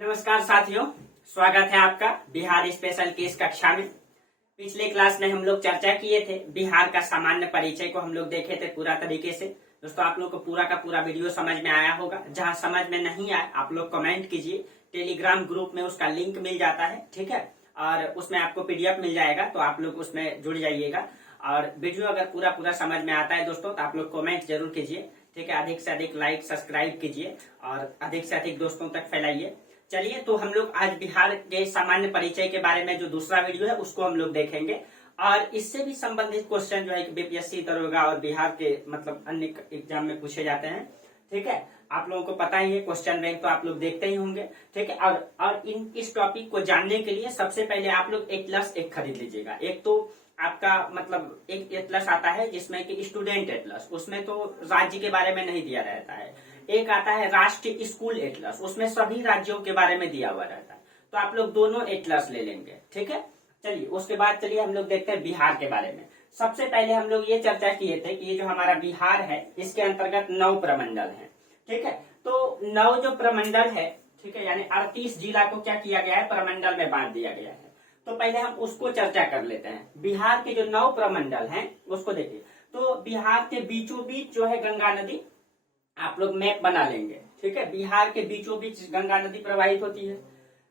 नमस्कार साथियों, स्वागत है आपका बिहार स्पेशल केस कक्षा में। पिछले क्लास में हम लोग चर्चा किए थे बिहार का सामान्य परिचय को हम लोग देखे थे पूरा तरीके से। दोस्तों आप लोग को पूरा का पूरा वीडियो समझ में आया होगा। जहां समझ में नहीं आया आप लोग कमेंट कीजिए, टेलीग्राम ग्रुप में उसका लिंक मिल जाता है, ठीक है। और उसमें आपको पीडीएफ मिल जाएगा, तो आप लोग उसमें जुड़ जाइएगा। और वीडियो अगर पूरा समझ में आता है दोस्तों तो आप लोग कमेंट जरूर कीजिए, ठीक है। अधिक से अधिक लाइक सब्सक्राइब कीजिए और अधिक से अधिक दोस्तों तक फैलाइए। चलिए, तो हम लोग आज बिहार के सामान्य परिचय के बारे में जो दूसरा वीडियो है उसको हम लोग देखेंगे। और इससे भी संबंधित क्वेश्चन जो है बीपीएससी, दरोगा और बिहार के मतलब अन्य एग्जाम में पूछे जाते हैं, ठीक है। आप लोगों को पता ही है, क्वेश्चन बैंक तो आप लोग देखते ही होंगे, ठीक है। और इस टॉपिक को जानने के लिए सबसे पहले आप लोग एटलस खरीद लीजिएगा। एक तो आपका मतलब एक एटलस आता है जिसमें कि स्टूडेंट एटलस, उसमें तो राज्य के बारे में नहीं दिया रहता है। एक आता है राष्ट्रीय स्कूल एटलस, उसमें सभी राज्यों के बारे में दिया हुआ रहता है। तो आप लोग दोनों एटलस ले लेंगे, ठीक है। चलिए, उसके बाद चलिए हम लोग देखते हैं बिहार के बारे में। सबसे पहले हम लोग ये चर्चा किए थे कि ये जो हमारा बिहार है इसके अंतर्गत 9 प्रमंडल है, ठीक है। तो 9 जो प्रमंडल है, ठीक है, यानी 38 जिला को क्या किया गया है, प्रमंडल में बांट दिया गया है। तो पहले हम उसको चर्चा कर लेते हैं। बिहार के जो 9 प्रमंडल हैं उसको देखिए। तो बिहार के बीचों बीच जो है गंगा नदी, आप लोग मैप बना लेंगे, ठीक है। बिहार के बीचों बीच गंगा नदी प्रवाहित होती है।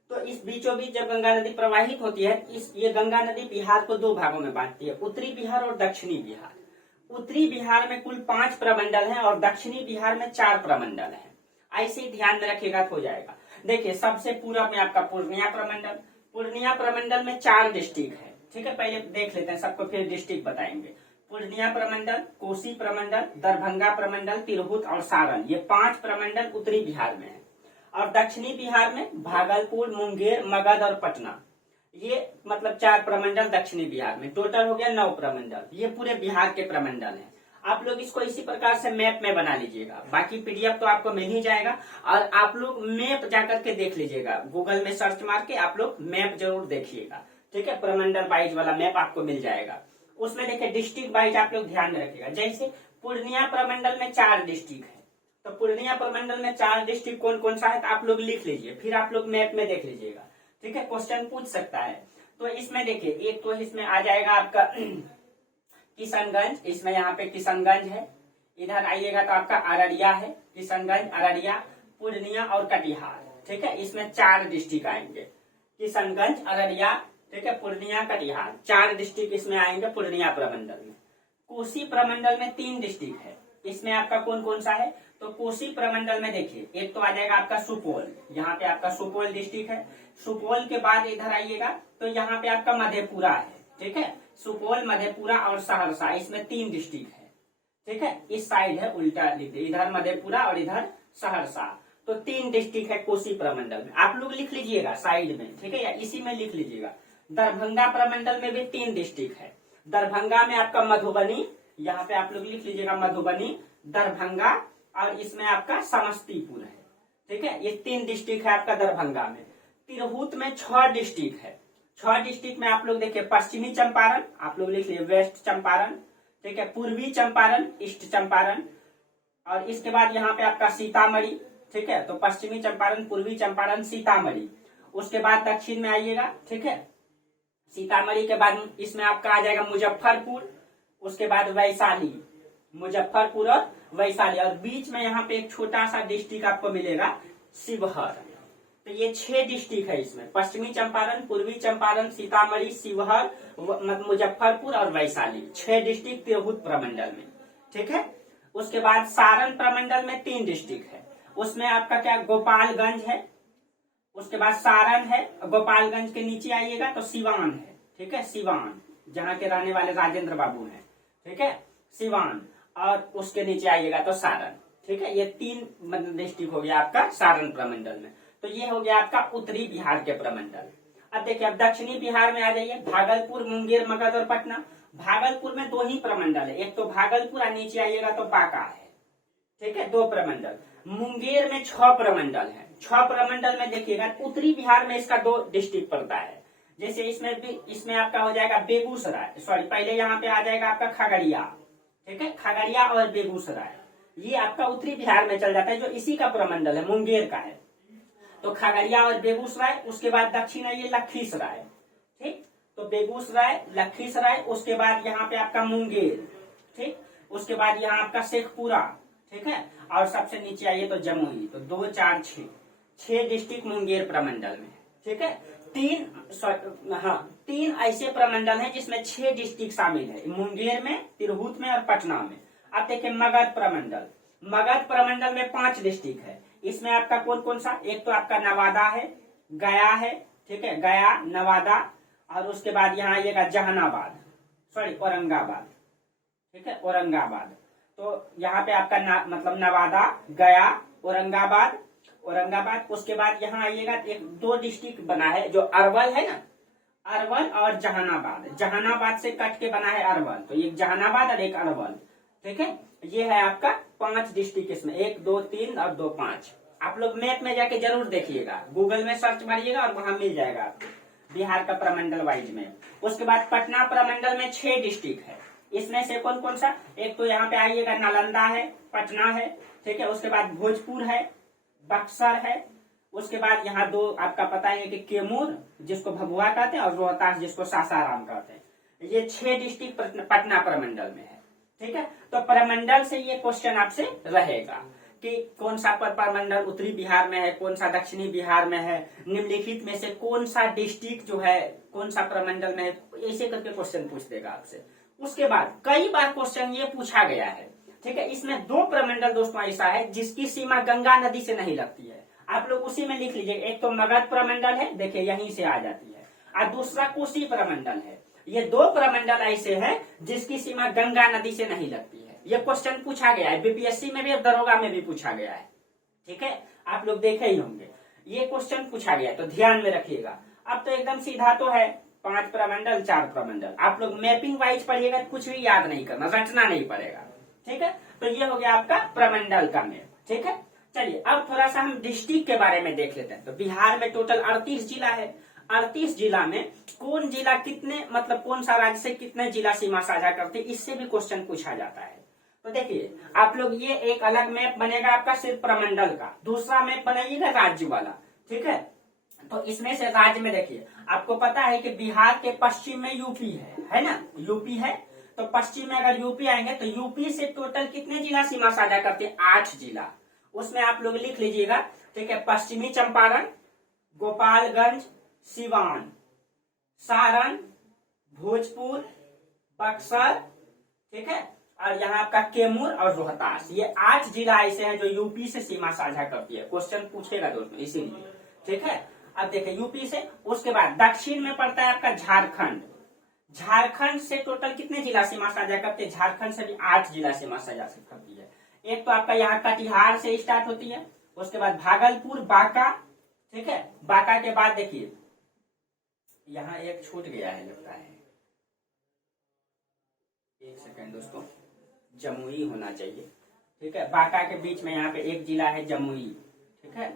तो इस बीचों बीच जब गंगा नदी प्रवाहित होती है, ये गंगा नदी बिहार को 2 भागों में बांटती है, उत्तरी बिहार और दक्षिणी बिहार। उत्तरी बिहार में कुल 5 प्रमंडल हैं और दक्षिणी बिहार में 4 प्रमंडल हैं। ऐसे ही ध्यान में रखिएगा तो हो जाएगा। देखिए, सबसे पूरब में आपका पूर्णिया प्रमंडल। पूर्णिया प्रमंडल में 4 डिस्ट्रिक्ट है, ठीक है। पहले देख लेते हैं सबको, फिर डिस्ट्रिक्ट बताएंगे। पूर्णिया प्रमंडल, कोसी प्रमंडल, दरभंगा प्रमंडल, तिरहुत और सारण, ये 5 प्रमंडल उत्तरी बिहार में है। और दक्षिणी बिहार में भागलपुर, मुंगेर, मगध और पटना, ये मतलब 4 प्रमंडल दक्षिणी बिहार में। टोटल हो गया 9 प्रमंडल। ये पूरे बिहार के प्रमंडल हैं। आप लोग इसको इसी प्रकार से मैप में बना लीजिएगा। बाकी पीडीएफ तो आपको मिल ही जाएगा। और आप लोग मैप जाकर के देख लीजिएगा, गूगल में सर्च मार के आप लोग मैप जरूर देखिएगा, ठीक है। प्रमंडल वाइज वाला मैप आपको मिल जाएगा। उसमें देखिए डिस्ट्रिक्ट वाइज आप लोग ध्यान में रखिएगा। जैसे पूर्णिया प्रमंडल में 4 डिस्ट्रिक्ट है, तो पूर्णिया प्रमंडल में 4 डिस्ट्रिक्ट कौन कौन सा है तो आप लोग लिख लीजिए, फिर आप लोग मैप में देख लीजिएगा, ठीक है। क्वेश्चन पूछ सकता है। तो इसमें देखिए, एक तो इसमें आ जाएगा आपका किशनगंज, इसमें यहाँ पे किशनगंज है। इधर आइएगा तो आपका अररिया है, किशनगंज, अररिया, पूर्णिया और कटिहार, ठीक है। इसमें 4 डिस्ट्रिक्ट आएंगे, किशनगंज, अररिया, ठीक है, पूर्णिया, कटिहार, 4 डिस्ट्रिक्ट इसमें आएंगे पूर्णिया प्रमंडल में। कोसी प्रमंडल में 3 डिस्ट्रिक्ट है। इसमें आपका कौन कौन सा है तो कोसी प्रमंडल में देखिए, एक तो आ जाएगा आपका सुपौल, यहाँ पे आपका सुपौल डिस्ट्रिक्ट है। सुपौल के बाद इधर आइएगा तो यहाँ पे आपका मधेपुरा है, ठीक है। सुपौल, मधेपुरा और सहरसा, इसमें 3 डिस्ट्रिक्ट है, ठीक है। इस साइड है उल्टा लिख, इधर मधेपुरा और इधर सहरसा, तो 3 डिस्ट्रिक्ट है कोसी प्रमंडल में। आप लोग लिख लीजिएगा साइड में, ठीक है, या इसी में लिख लीजिएगा। दरभंगा प्रमंडल में भी 3 डिस्ट्रिक्ट है। दरभंगा में आपका मधुबनी, यहाँ पे आप लोग लिख लीजिएगा मधुबनी, दरभंगा, और इसमें आपका समस्तीपुर है, ठीक है। ये 3 डिस्ट्रिक्ट है आपका दरभंगा में। तिरहुत में 6 डिस्ट्रिक्ट है। 6 डिस्ट्रिक्ट में आप लोग देखिए, पश्चिमी चंपारण, आप लोग लिख लीजिए वेस्ट चंपारण, ठीक है, पूर्वी चंपारण, ईस्ट चंपारण, और इसके बाद यहाँ पे आपका सीतामढ़ी, ठीक है। तो पश्चिमी चंपारण, पूर्वी चंपारण, सीतामढ़ी। उसके बाद दक्षिण में आइएगा, ठीक है। सीतामढ़ी के बाद इसमें आपका आ जाएगा मुजफ्फरपुर, उसके बाद वैशाली, मुजफ्फरपुर और वैशाली, और बीच में यहाँ पे एक छोटा सा डिस्ट्रिक्ट आपको मिलेगा शिवहर। तो ये 6 डिस्ट्रिक्ट है इसमें, पश्चिमी चंपारण, पूर्वी चंपारण, सीतामढ़ी, शिवहर, मुजफ्फरपुर और वैशाली, 6 डिस्ट्रिक्ट तिरहुत प्रमंडल में, ठीक है। उसके बाद सारण प्रमंडल में 3 डिस्ट्रिक्ट है। उसमें आपका क्या गोपालगंज है, उसके बाद सारण है, गोपालगंज के नीचे आइएगा तो सिवान है, ठीक है, सिवान, जहाँ के रहने वाले राजेंद्र बाबू हैं, ठीक है, सिवान, और उसके नीचे आइएगा तो सारण, ठीक है। ये 3 डिस्ट्रिक्ट हो गया आपका सारण प्रमंडल में। तो ये हो गया आपका उत्तरी बिहार के प्रमंडल। अब देखिए, अब दक्षिणी बिहार में आ जाइए, भागलपुर, मुंगेर, मगध और पटना। भागलपुर में 2 ही प्रमंडल है, एक तो भागलपुर, और नीचे आइएगा तो बांका है, ठीक है, 2 प्रमंडल। मुंगेर में 6 प्रमंडल है। 6 प्रमंडल में देखिएगा, उत्तरी बिहार में इसका 2 डिस्ट्रिक्ट पड़ता है। जैसे इसमें आपका हो जाएगा बेगूसराय, सॉरी पहले यहाँ पे आ जाएगा आपका खगड़िया, ठीक है, खगड़िया और बेगूसराय, ये आपका उत्तरी बिहार में चल जाता है, जो इसी का प्रमंडल है, मुंगेर का है। तो खगड़िया और बेगूसराय, उसके बाद दक्षिण है ये लखीसराय, ठीक। तो बेगूसराय, लखीसराय, उसके बाद यहाँ पे आपका मुंगेर, ठीक। उसके बाद यहाँ आपका शेखपुरा, ठीक है, और सबसे नीचे आइए तो जमुई। तो 2 4 6 डिस्ट्रिक्ट मुंगेर प्रमंडल में, ठीक है। तीन ऐसे प्रमंडल हैं जिसमें 6 डिस्ट्रिक्ट शामिल है, मुंगेर में, तिरहुत में और पटना में। अब देखिए मगध प्रमंडल, मगध प्रमंडल में 5 डिस्ट्रिक्ट है। इसमें आपका कौन कौन सा, एक तो आपका नवादा है, गया है, ठीक है, गया, नवादा, और उसके बाद यहाँ आइएगा जहानाबाद, सॉरी औरंगाबाद, ठीक है, औरंगाबाद। तो यहाँ पे आपका मतलब नवादा, गया, औरंगाबाद, औरंगाबाद। उसके बाद यहाँ आइएगा, एक 2 डिस्ट्रिक्ट बना है जो अरवल है ना, अरवल और जहानाबाद, जहानाबाद से कट के बना है अरवल। तो एक जहानाबाद और एक अरवल, ठीक है। ये है आपका 5 डिस्ट्रिक्ट, इसमें 1 2 3 और 2 5। आप लोग मैप में जाके जरूर देखिएगा, गूगल में सर्च मारिएगा और वहां मिल जाएगा आपको बिहार का प्रमंडल वाइज में। उसके बाद पटना प्रमंडल में 6 डिस्ट्रिक्ट है। इसमें से कौन कौन सा, एक तो यहाँ पे आइएगा नालंदा है, पटना है, ठीक है। उसके बाद भोजपुर है, बक्सर है। उसके बाद यहाँ 2 आपका पता है कि कैमूर जिसको भभुआ कहते हैं और रोहतास जिसको सासाराम कहते हैं। ये 6 डिस्ट्रिक्ट पटना प्रमंडल में है, ठीक है। तो प्रमंडल से ये क्वेश्चन आपसे रहेगा कि कौन सा प्रमंडल उत्तरी बिहार में है, कौन सा दक्षिणी बिहार में है, निम्नलिखित में से कौन सा डिस्ट्रिक्ट जो है कौन सा प्रमंडल में है, ऐसे करके क्वेश्चन पूछ देगा आपसे। उसके बाद कई बार क्वेश्चन ये पूछा गया है, ठीक है। इसमें 2 प्रमंडल दोस्तों ऐसा है जिसकी सीमा गंगा नदी से नहीं लगती है, आप लोग उसी में लिख लीजिए। एक तो मगध प्रमंडल है, देखिए यहीं से आ जाती है, और दूसरा कोसी प्रमंडल है। ये 2 प्रमंडल ऐसे हैं जिसकी सीमा गंगा नदी से नहीं लगती है। ये क्वेश्चन पूछा गया है, बीपीएससी में भी और दरोगा में भी पूछा गया है, ठीक है, आप लोग देखे ही होंगे। ये क्वेश्चन पूछा गया तो ध्यान में रखिएगा। अब तो एकदम सीधा तो है, 5 प्रमंडल 4 प्रमंडल। आप लोग मैपिंग वाइज पढ़िएगा, कुछ भी याद नहीं करना, रटना नहीं पड़ेगा, ठीक है। तो ये हो गया आपका प्रमंडल का मैप, ठीक है। चलिए अब थोड़ा सा हम डिस्ट्रिक्ट के बारे में देख लेते हैं। तो बिहार में टोटल 38 जिला है। 38 जिला में कौन जिला कितने, मतलब कौन सा राज्य से कितने जिला सीमा साझा करते हैं, इससे भी क्वेश्चन पूछा जाता है। तो देखिए आप लोग, ये एक अलग मैप बनेगा आपका सिर्फ प्रमंडल का, दूसरा मैप बनाइएगा राज्य वाला, ठीक है। तो इसमें से राज्य में देखिए, आपको पता है कि बिहार के पश्चिम में यूपी है ना, यूपी है। तो पश्चिम में अगर यूपी आएंगे तो यूपी से टोटल कितने जिला सीमा साझा करते हैं, 8 जिला। उसमें आप लोग लिख लीजिएगा, ठीक है, पश्चिमी चंपारण, गोपालगंज, सिवान, सारण, भोजपुर, बक्सर, ठीक है, और यहाँ आपका कैमूर और रोहतास। ये 8 जिला ऐसे हैं जो यूपी से सीमा साझा करती है। क्वेश्चन पूछेगा दोस्तों इसीलिए, ठीक है। अब देखिए यूपी से, उसके बाद दक्षिण में पड़ता है आपका झारखंड। झारखंड से टोटल कितने जिला सीमा साझा करते हैं, झारखंड से भी 8 जिला सीमा साझा करती है। एक तो आपका यहाँ कटिहार से स्टार्ट होती है, उसके बाद भागलपुर, बांका, ठीक है। बांका के बाद देखिए यहाँ एक छूट गया है लगता है, एक सेकंड दोस्तों, जमुई होना चाहिए, ठीक है। बांका के बीच में यहाँ पे एक जिला है जमुई, ठीक है,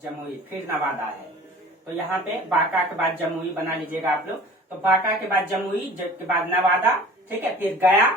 जमुई, फिर नवादा है। तो यहाँ पे बांका के बाद जमुई बना लीजिएगा आप लोग। तो बांका के बाद जमुई, के बाद नवादा, ठीक है, फिर गया,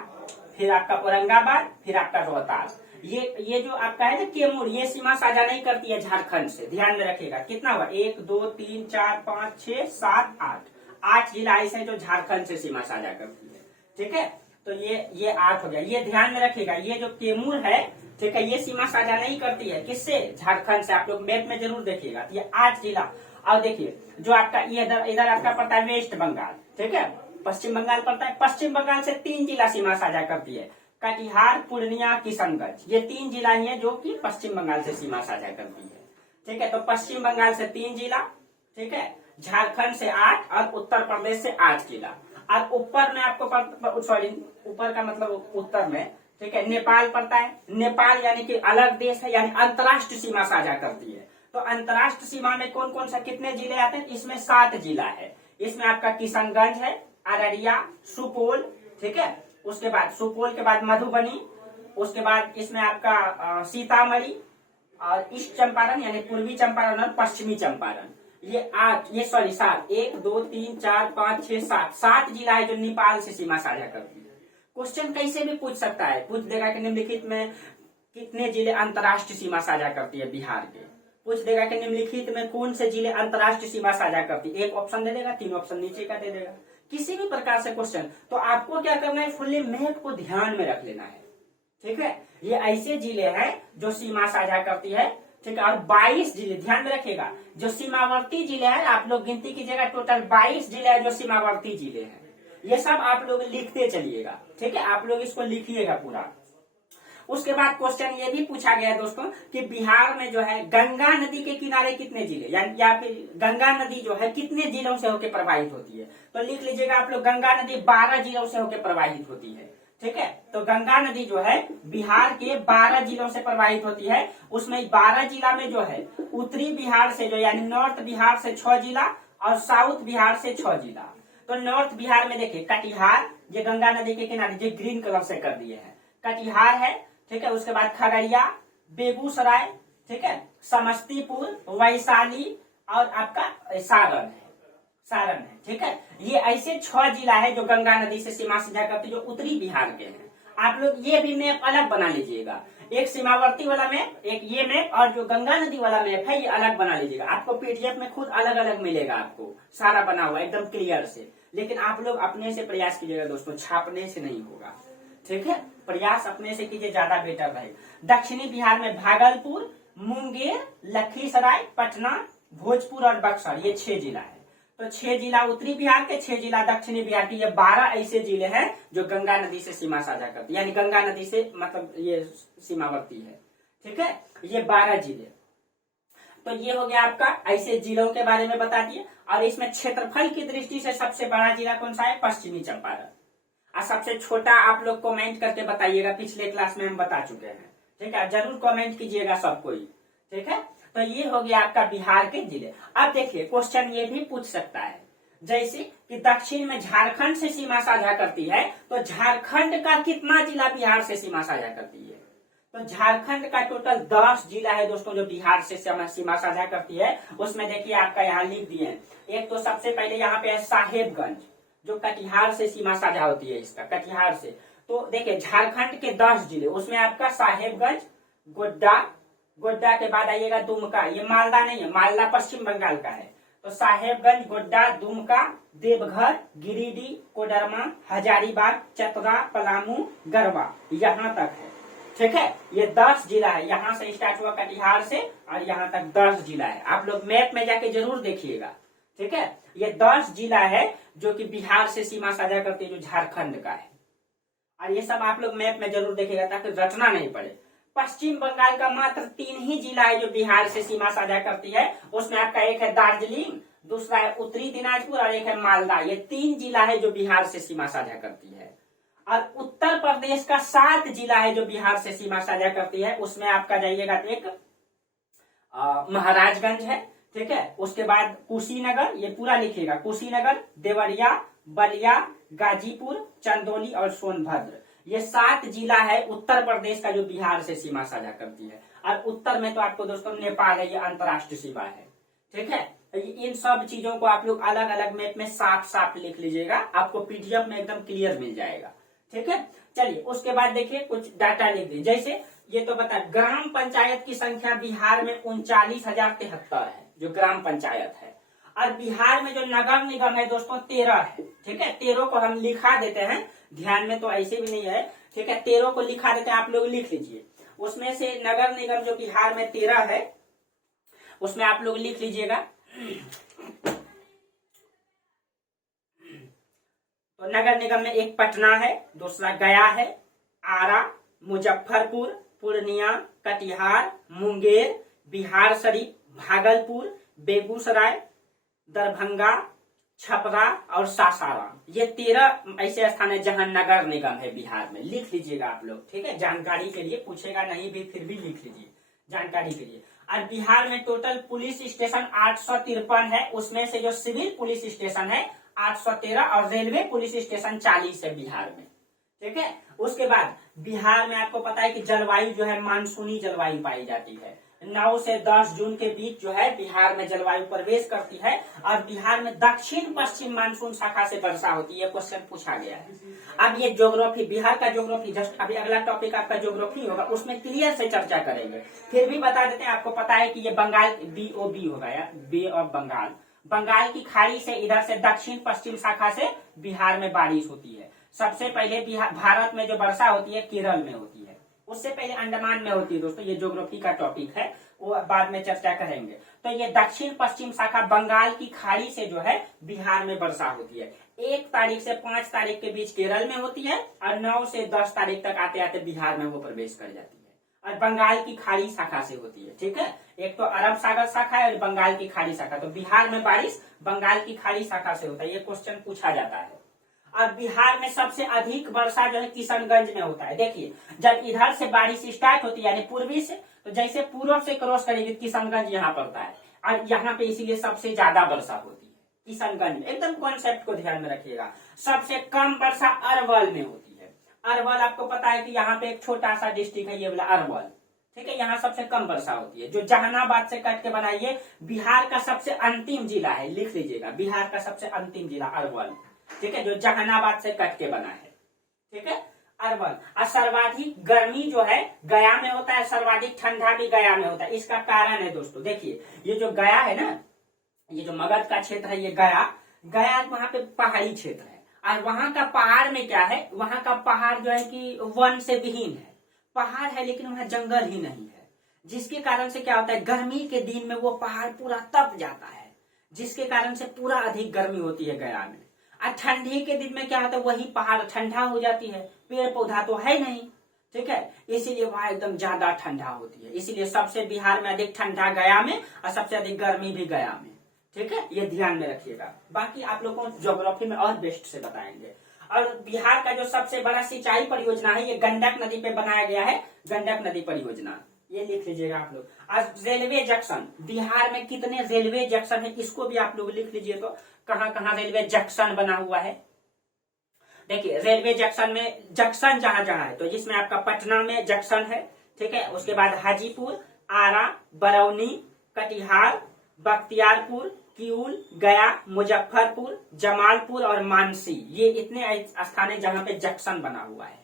फिर आपका औरंगाबाद, फिर आपका रोहतास। ये जो आपका है ना कैमूर, ये सीमा साझा नहीं करती है झारखंड से, ध्यान में रखिएगा। कितना हुआ, 1 2 3 4 5 6 7 8 जिला ऐसे जो झारखंड से सीमा साझा करती है, ठीक है। तो ये 8 हो गया, ये ध्यान में रखिएगा। ये जो कैमूर है, ठीक है, ये सीमा साझा नहीं करती है किससे, झारखंड से। आप लोग मैप में जरूर देखिएगा। तो ये 8 जिला। और देखिए जो आपका इधर आपका पड़ता है वेस्ट बंगाल, ठीक है, पश्चिम बंगाल पड़ता है। पश्चिम बंगाल से 3 जिला सीमा साझा करती है, कटिहार, पूर्णिया, किशनगंज। ये 3 जिला ही है जो कि पश्चिम बंगाल से सीमा साझा करती है, ठीक है। तो पश्चिम बंगाल से 3 जिला, ठीक है, झारखंड से 8 और उत्तर प्रदेश से 8 जिला। और ऊपर में आपको सॉरी, ऊपर का मतलब उत्तर में, ठीक है, नेपाल पड़ता है। नेपाल यानी कि अलग देश है, यानी अंतर्राष्ट्रीय सीमा साझा करती है। तो अंतर्राष्ट्रीय सीमा में कौन कौन सा कितने जिले आते हैं, इसमें 7 जिला है। इसमें आपका किशनगंज है, अररिया, सुपौल, ठीक है। उसके बाद सुपौल के बाद मधुबनी, उसके बाद इसमें आपका सीतामढ़ी और ईस्ट चंपारण यानी पूर्वी चंपारण और पश्चिमी चंपारण। ये 7, 1 2 3 4 5 6 7 जिला है जो नेपाल से सीमा साझा करती है। क्वेश्चन कैसे भी पूछ सकता है, पूछ देगा कि निम्नलिखित में कितने जिले अंतर्राष्ट्रीय सीमा साझा करती है बिहार के, पूछ देगा कि निम्नलिखित में कौन से जिले अंतर्राष्ट्रीय सीमा साझा करती, एक ऑप्शन दे देगा, 3 ऑप्शन नीचे का दे देगा, किसी भी प्रकार से क्वेश्चन। तो आपको क्या करना है, फुल्ली मैप को ध्यान में रख लेना है, ठीक है। ये ऐसे जिले हैं जो सीमा साझा करती है, ठीक है। और 22 जिले ध्यान में रखिएगा, जो सीमावर्ती जिले हैं, आप लोग गिनती कीजिएगा, टोटल 22 जिले हैं जो सीमावर्ती जिले हैं। ये सब आप लोग लिखते चलिएगा, ठीक है, आप लोग इसको लिखिएगा पूरा। उसके बाद क्वेश्चन ये भी पूछा गया है दोस्तों कि बिहार में जो है गंगा नदी के किनारे कितने जिले, या फिर गंगा नदी जो है कितने जिलों से होकर प्रवाहित होती है। तो लिख लीजिएगा आप लोग, गंगा नदी 12 जिलों से होकर प्रवाहित होती है, ठीक है। तो गंगा नदी जो है बिहार के 12 जिलों से प्रवाहित होती है। उसमें 12 जिला में जो है उत्तरी बिहार से जो, यानी नॉर्थ बिहार से 6 जिला और साउथ बिहार से 6 जिला। तो नॉर्थ बिहार में देखिए कटिहार, ये गंगा नदी के किनारे जो ग्रीन कलर से कर दिए हैं, कटिहार है, ठीक है। उसके बाद खगड़िया, बेगूसराय, ठीक है, समस्तीपुर, वैशाली और आपका सारण है, ठीक है। ये ऐसे 6 जिला है जो गंगा नदी से सीमा साझा करती है, जो उत्तरी बिहार के हैं। आप लोग ये भी मैप अलग बना लीजिएगा, एक सीमावर्ती वाला मैप, एक ये मैप, और जो गंगा नदी वाला मैप है ये अलग बना लीजिएगा। आपको पीडीएफ में खुद अलग अलग मिलेगा, आपको सारा बना हुआ एकदम क्लियर से। लेकिन आप लोग अपने से प्रयास कीजिएगा दोस्तों, छापने से नहीं होगा, ठीक है। प्रयास अपने से कीजिए, ज्यादा बेटर रहेगा। दक्षिणी बिहार में भागलपुर, मुंगेर, लखीसराय, पटना, भोजपुर और बक्सर, ये 6 जिला है। तो 6 जिला उत्तरी बिहार के, 6 जिला दक्षिणी बिहार के, ये 12 ऐसे जिले हैं जो गंगा नदी से सीमा साझा करती है, यानी गंगा नदी से मतलब ये सीमावर्ती है, ठीक है। ये 12 जिले। तो ये हो गया आपका ऐसे जिलों के बारे में बता दिए। और इसमें क्षेत्रफल की दृष्टि से सबसे बड़ा जिला कौन सा है, पश्चिमी चंपारण। और सबसे छोटा आप लोग कमेंट करके बताइएगा, पिछले क्लास में हम बता चुके हैं, ठीक है। जरूर कमेंट कीजिएगा सब कोई, ठीक है। तो ये हो गया आपका बिहार के जिले। अब देखिए क्वेश्चन ये भी पूछ सकता है, जैसे कि दक्षिण में झारखंड से सीमा साझा करती है, तो झारखंड का कितना जिला बिहार से सीमा साझा करती है। तो झारखंड का टोटल 10 जिला है दोस्तों जो बिहार से सीमा साझा करती है। उसमें देखिए आपका यहाँ लिख दिए हैं, एक तो सबसे पहले यहाँ पे है साहेबगंज, जो कटिहार से सीमा साझा होती है, इसका कटिहार से। तो देखिए झारखंड के 10 जिले, उसमें आपका साहेबगंज, गोड्डा के बाद आइएगा दुमका, ये मालदा नहीं है, मालदा पश्चिम बंगाल का है। तो साहेबगंज, गोड्डा, दुमका, देवघर, गिरिडीह, कोडरमा, हजारीबाग, चतरा, पलामू, गरबा, यहाँ तक है, ठीक है। ये 10 जिला है, यहाँ से स्टार्ट हुआ कटिहार से और यहाँ तक 10 जिला है। आप लोग मैप में जाके जरूर देखिएगा, ठीक है। ये 10 जिला है जो कि बिहार से सीमा साझा करती है, जो झारखंड का है। और ये सब आप लोग मैप में जरूर देखिएगा ताकि रटना नहीं पड़े। पश्चिम बंगाल का मात्र 3 ही जिला है जो बिहार से सीमा साझा करती है। उसमें आपका एक है दार्जिलिंग, दूसरा है उत्तरी दिनाजपुर और एक है मालदा। ये 3 जिला है जो बिहार से सीमा साझा करती है। और उत्तर प्रदेश का 7 जिला है जो बिहार से सीमा साझा करती है। उसमें आपका जाइएगा एक महाराजगंज है, ठीक है। उसके बाद कुशीनगर, ये पूरा लिखिएगा, कुशीनगर, देवरिया, बलिया, गाजीपुर, चंदौली और सोनभद्र। ये 7 जिला है उत्तर प्रदेश का जो बिहार से सीमा साझा करती है। और उत्तर में तो आपको दोस्तों नेपाल है, ये अंतर्राष्ट्रीय सीमा है, ठीक है। इन सब चीजों को आप लोग अलग अलग मैप में साफ साफ लिख लीजिएगा, आपको पीडीएफ में एकदम क्लियर मिल जाएगा, ठीक है। चलिए उसके बाद देखिए कुछ डाटा लिख दीजिए। जैसे ये तो बता, ग्राम पंचायत की संख्या बिहार में 39,073 है जो ग्राम पंचायत है। और बिहार में जो नगर निगम है दोस्तों 13 है, ठीक है। 13 को हम लिखा देते हैं, ध्यान में तो ऐसे भी नहीं है, ठीक है। 13 को लिखा देते हैं, आप लोग लिख लीजिए। उसमें से नगर निगम जो बिहार में 13 है, उसमें आप लोग लिख लीजिएगा। तो नगर निगम में एक पटना है, दूसरा गया है, आरा, मुजफ्फरपुर, पूर्णिया, कटिहार, मुंगेर, बिहार शरीफ, भागलपुर, बेगूसराय, दरभंगा, छपरा और सासाराम। ये 13 ऐसे स्थान है जहां नगर निगम है बिहार में। लिख लीजिएगा आप लोग, ठीक है, जानकारी के लिए। पूछेगा नहीं भी, फिर भी लिख लीजिए जानकारी के लिए। और बिहार में टोटल पुलिस स्टेशन 853 है। उसमें से जो सिविल पुलिस स्टेशन है 813 और रेलवे पुलिस स्टेशन 40 है बिहार में, ठीक है। उसके बाद बिहार में आपको पता है कि जलवायु जो है मानसूनी जलवायु पाई जाती है। 9 से 10 जून के बीच जो है बिहार में जलवायु प्रवेश करती है और बिहार में दक्षिण पश्चिम मानसून शाखा से वर्षा होती है। क्वेश्चन पूछा गया है। अब ये ज्योग्राफी, बिहार का ज्योग्राफी, जस्ट अभी अगला टॉपिक आपका ज्योग्राफी होगा, उसमें क्लियर से चर्चा करेंगे। फिर भी बता देते हैं, आपको पता है कि ये बंगाल BOB होगा यार, बे ऑफ बंगाल, बंगाल की खाड़ी से इधर से दक्षिण पश्चिम शाखा से बिहार में बारिश होती है। सबसे पहले भारत में जो वर्षा होती है केरल में होती है, उससे पहले अंडमान में होती है। दोस्तों ये ज्योग्राफी का टॉपिक है, वो बाद में चर्चा करेंगे। तो ये दक्षिण पश्चिम शाखा बंगाल की खाड़ी से जो है बिहार में वर्षा होती है। 1 तारीख से 5 तारीख के बीच केरल में होती है और 9 से 10 तारीख तक आते आते बिहार में वो प्रवेश कर जाती है और बंगाल की खाड़ी शाखा से होती है। ठीक है, एक तो अरब सागर शाखा है और बंगाल की खाड़ी शाखा। तो बिहार में बारिश बंगाल की खाड़ी शाखा से होता है, ये क्वेश्चन पूछा जाता है। और बिहार में सबसे अधिक वर्षा जो है किशनगंज में होता है। देखिए, जब इधर से बारिश स्टार्ट होती है यानी पूर्वी से, तो जैसे पूर्व से क्रॉस करेगी किशनगंज यहाँ पड़ता है और यहाँ पे इसीलिए सबसे ज्यादा वर्षा होती है किशनगंज में। एकदम कॉन्सेप्ट को ध्यान में रखिएगा। सबसे कम वर्षा अरवल में होती है। अरवल आपको पता है कि यहाँ पे एक छोटा सा डिस्ट्रिक्ट है, ये वाला अरवल। ठीक है, यहाँ सबसे कम वर्षा होती है। जो जहानाबाद से कट के बनाइए, बिहार का सबसे अंतिम जिला है, लिख लीजिएगा, बिहार का सबसे अंतिम जिला अरवल। ठीक है, जो जहानाबाद से कट के बना है। ठीक है, अरवल। और सर्वाधिक गर्मी जो है गया में होता है, सर्वाधिक ठंडा भी गया में होता है। इसका कारण है दोस्तों, देखिए ये जो गया है ना, ये जो मगध का क्षेत्र है, ये गया वहां पे पहाड़ी क्षेत्र है और वहां का पहाड़ में क्या है, वहां का पहाड़ जो है कि वन से विहीन है। पहाड़ है लेकिन वहां जंगल ही नहीं है, जिसके कारण से क्या होता है, गर्मी के दिन में वो पहाड़ पूरा तप जाता है, जिसके कारण से पूरा अधिक गर्मी होती है गया में। और ठंडी के दिन में क्या होता है, वही पहाड़ ठंडा हो जाती है, पेड़ पौधा तो है नहीं। ठीक है, इसीलिए वहां एकदम ज्यादा ठंडा होती है। इसीलिए सबसे बिहार में अधिक ठंडा गया में और सबसे अधिक गर्मी भी गया में। ठीक है, ये ध्यान में रखिएगा। बाकी आप लोगों को ज्योग्राफी में और बेस्ट से बताएंगे। और बिहार का जो सबसे बड़ा सिंचाई परियोजना है, ये गंडक नदी पे बनाया गया है, गंडक नदी परियोजना, ये लिख लीजिएगा आप लोग। और रेलवे जंक्शन, बिहार में कितने रेलवे जंक्शन है, इसको भी आप लोग लिख लीजिए। तो कहाँ कहाँ रेलवे जंक्शन बना हुआ है, देखिए रेलवे जंक्शन में जंक्शन जहां जहां है, तो जिसमें आपका पटना में जंक्शन है। ठीक है, उसके बाद हाजीपुर, आरा, बरौनी, कटिहार, बख्तियारपुर, किऊल, गया, मुजफ्फरपुर, जमालपुर और मानसी, ये इतने स्थान है जहां पे जंक्शन बना हुआ है।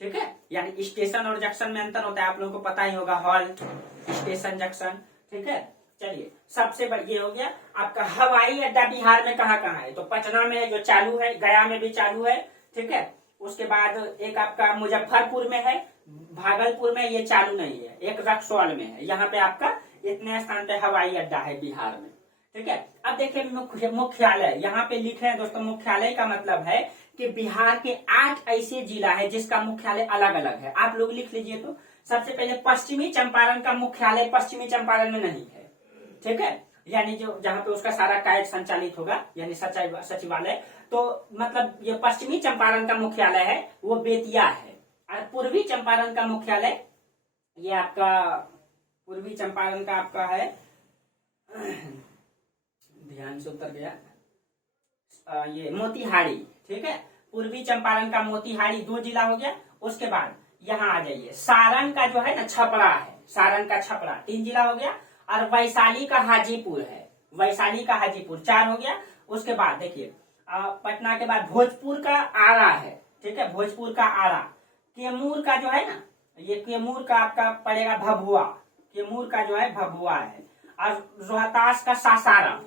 ठीक है, यानी स्टेशन और जंक्शन में अंतर होता है, आप लोगों को पता ही होगा, हॉल्ट, स्टेशन, जंक्शन। ठीक है, चलिए सबसे ये हो गया आपका हवाई अड्डा बिहार में कहाँ कहाँ है, तो पटना में है जो चालू है, गया में भी चालू है। ठीक है, उसके बाद एक आपका मुजफ्फरपुर में है, भागलपुर में ये चालू नहीं है, एक रक्सौल में है। यहाँ पे आपका इतने स्थान पे हवाई अड्डा है बिहार में। ठीक है, अब देखिए मुख्यालय यहाँ पे लिखे हैं दोस्तों। मुख्यालय का मतलब है कि बिहार के 8 ऐसे जिला है जिसका मुख्यालय अलग अलग है। आप लोग लिख लीजिए। तो सबसे पहले पश्चिमी चंपारण का मुख्यालय पश्चिमी चंपारण में नहीं है। ठीक है, यानी जो जहां पे उसका सारा कार्य संचालित होगा, यानी सचिवालय, तो मतलब ये पश्चिमी चंपारण का मुख्यालय है वो बेतिया है। और पूर्वी चंपारण का मुख्यालय ये आपका, पूर्वी चंपारण का आपका है, ध्यान से उतर गया, ये मोतिहारी। ठीक है, पूर्वी चंपारण का मोतिहारी 2 जिला हो गया। उसके बाद यहाँ आ जाइए, सारण का जो है ना छपरा है, सारण का छपरा 3 जिला हो गया। और वैशाली का हाजीपुर है, वैशाली का हाजीपुर 4 हो गया। उसके बाद देखिए पटना के बाद भोजपुर का आरा है। ठीक है, भोजपुर का आरा। कैमूर का जो है ना, ये कैमूर का आपका पड़ेगा भभुआ, कैमूर का जो है भभुआ है। और रोहतास का सासाराम,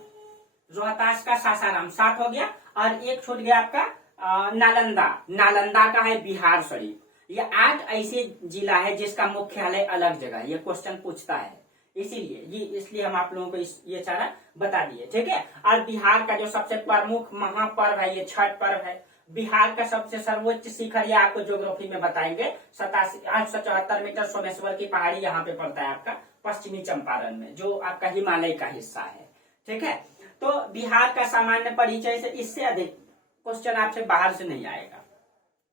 रोहतास का सासाराम 7 हो गया। और एक छूट गया आपका नालंदा, नालंदा का है बिहार शरीफ। ये 8 ऐसे जिला है जिसका मुख्यालय अलग जगह, ये क्वेश्चन पूछता है, इसलिए हम आप लोगों को ये सारा बता दिए। ठीक है, और बिहार का जो सबसे प्रमुख महापर्व है ये छठ पर्व है। बिहार का सबसे सर्वोच्च शिखर, ये आपको ज्योग्राफी में बताएंगे, 874 मीटर सोमेश्वर की पहाड़ी यहाँ पे पड़ता है आपका पश्चिमी चंपारण में, जो आपका हिमालय का हिस्सा है। ठीक है, तो बिहार का सामान्य परिचय से इससे अधिक क्वेश्चन आपसे बाहर से नहीं आएगा।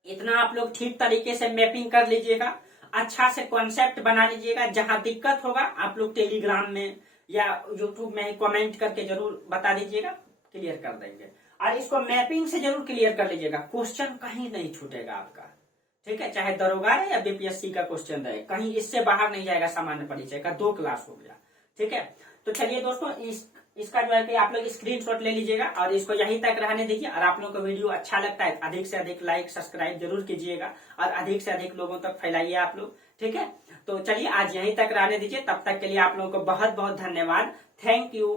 इतना आप लोग ठीक तरीके से मैपिंग कर लीजिएगा, अच्छा से कॉन्सेप्ट बना लीजिएगा। जहां दिक्कत होगा आप लोग टेलीग्राम में या यूट्यूब में कमेंट करके जरूर बता दीजिएगा, क्लियर कर देंगे। और इसको मैपिंग से जरूर क्लियर कर लीजिएगा, क्वेश्चन कहीं नहीं छूटेगा आपका। ठीक है, चाहे दरोगा रहे या बीपीएससी का क्वेश्चन रहे, कहीं इससे बाहर नहीं जाएगा सामान्य परिचय का, 2 क्लास हो गया। ठीक है, तो चलिए दोस्तों इसका जो है कि आप लोग स्क्रीनशॉट ले लीजिएगा और इसको यहीं तक रहने दीजिए। और आप लोगों को वीडियो अच्छा लगता है अधिक से अधिक लाइक सब्सक्राइब जरूर कीजिएगा और अधिक से अधिक लोगों तक फैलाइए आप लोग। ठीक है, तो चलिए आज यहीं तक रहने दीजिए, तब तक के लिए आप लोगों को बहुत बहुत धन्यवाद। Thank you.